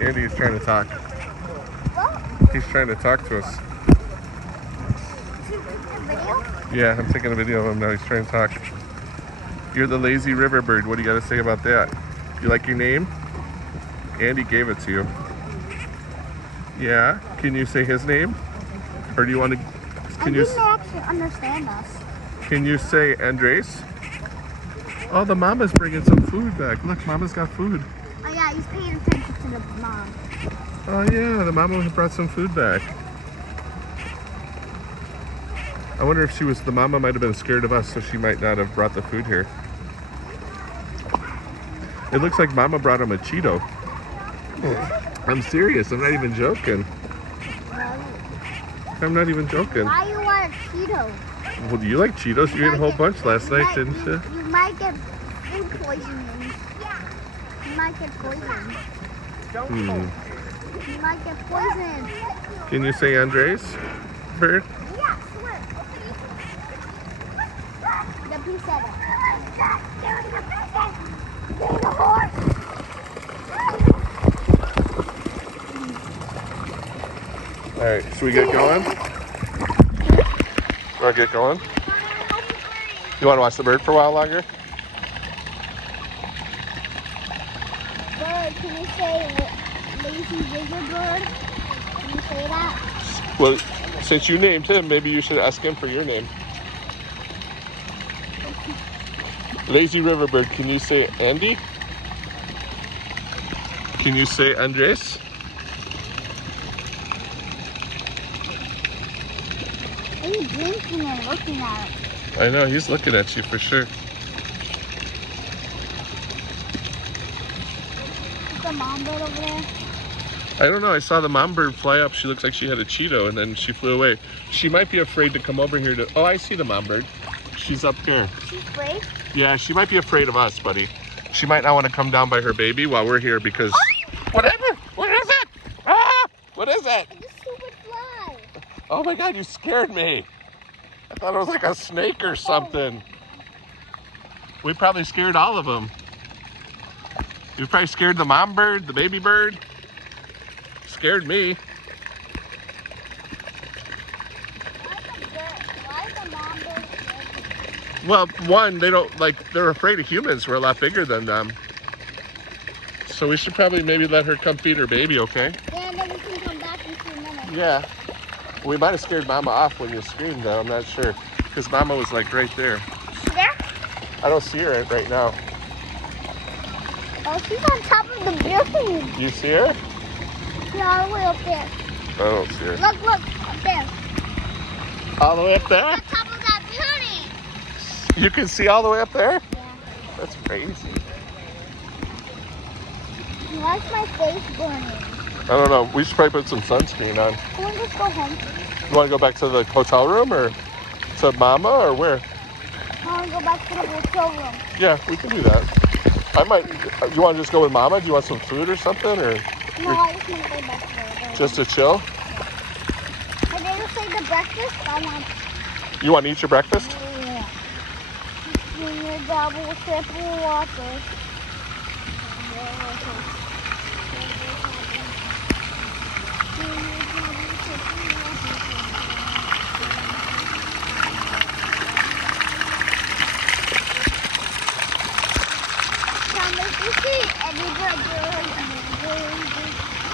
Andy's trying to talk. What? He's trying to talk to us. Video? Yeah, I'm taking a video of him now. He's trying to talk. You're the lazy river bird. What do you got to say about that? You like your name? Andy gave it to you. Yeah? Can you say his name? Or do you want to... I didn't actually understand us. Can you say Andres? Oh, the mama's bringing some food back. Look, mama's got food. Oh yeah, he's paying attention to the mom. Oh yeah, the mama brought some food back. I wonder if the mama might have been scared of us, so she might not have brought the food here. It looks like mama brought him a Cheeto. I'm serious, I'm not even joking. I'm not even joking. Why you want a Cheeto? Well, do you like Cheetos? You ate a whole bunch last night, didn't you? You might get food poisoning. Yeah. You might get poisoned. You might get poisoned. Can you say Andres, bird? Yeah, sure. The P7. The horse. Alright, should we get going? Want to get going? You want to watch the bird for a while longer? Bird, can you say lazy lizard bird? Can you say that? Well, since you named him, maybe you should ask him for your name. Lazy river bird, can you say Andy? Can you say Andres? He's blinking and looking at it. I know, he's looking at you for sure. Is the mom bird over there? I don't know, I saw the mom bird fly up. She looks like she had a Cheeto and then she flew away. She might be afraid to come over here to... Oh, I see the mom bird. She's up here. She's afraid? Yeah, she might be afraid of us, buddy. She might not want to come down by her baby while we're here because... Whatever! What is it? Ah! What is it? It's a stupid fly. Oh my God, you scared me. I thought it was like a snake or something. We probably scared all of them. You probably scared the mom bird, the baby bird. Scared me. Why is the mom bird scared? Well, one, they're afraid of humans. We're a lot bigger than them. So we should probably maybe let her come feed her baby, okay? Yeah, and then we can come back in 2 minutes. Yeah. We might have scared Mama off when you screamed, though. I'm not sure. Because Mama was like right there. There? I don't see her right now. Oh, she's on top of the building. You see her? Yeah, all the way up there. I don't see her. Look, up there. All the way up there? On top of that building. You can see all the way up there? Yeah. That's crazy. Why is my face burning? I don't know. We should probably put some sunscreen on. Can we just go home? You want to go back to the hotel room or to Mama or where? I want to go back to the hotel room. Yeah, we can do that. I might. You want to just go with Mama? Do you want some food or something? Or No, I just want to go back to the hotel room. just to chill? I didn't say the breakfast. I want... You want to eat your breakfast? Yeah. Junior double triple water.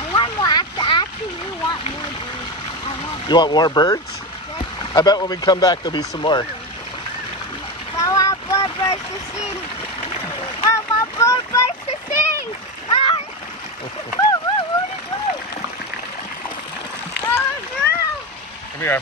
I want more. Actually, you want more birds. You want more birds? Yes. I bet when we come back there'll be some more. I want more birds to see. I want more birds to see. What are you doing? Oh, girl. Come here.